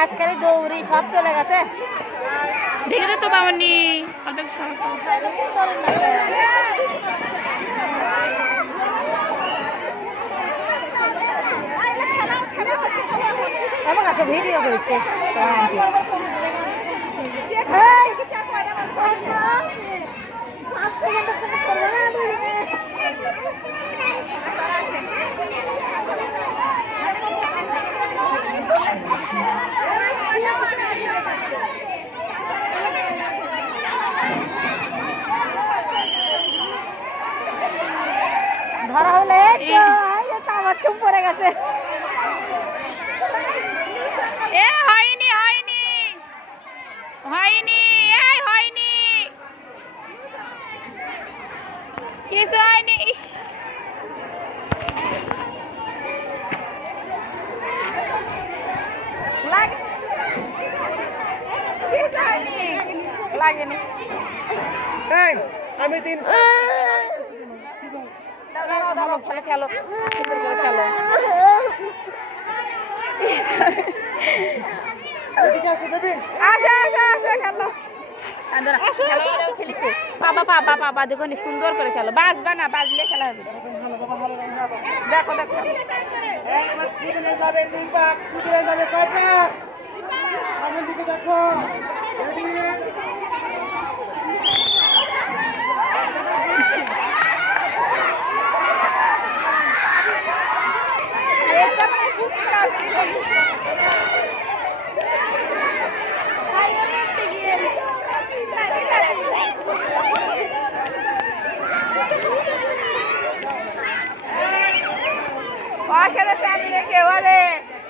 আজকাল দৌড়ি সব চলে গেছে দেখে তো বামনি আমার কাছে ভিডিও করছে ধরা হলে আমার চুপ পড়ে গেছে এ হয়নি হয়নি হয়নি এই হয়নি কিছু হয়নি ইস লাগেনি আমি তিন খেলো খেলো আসো আসো আসো খেলো খেলিছে বাবা বাবা বাবা দেখো সুন্দর করে খেলো বাজবা না বাজলে খেলা হবে দেখো দেখো আমার দিকে দেখো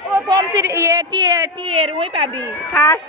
ও কম সির টি এর ওই পাবি ফার্স্ট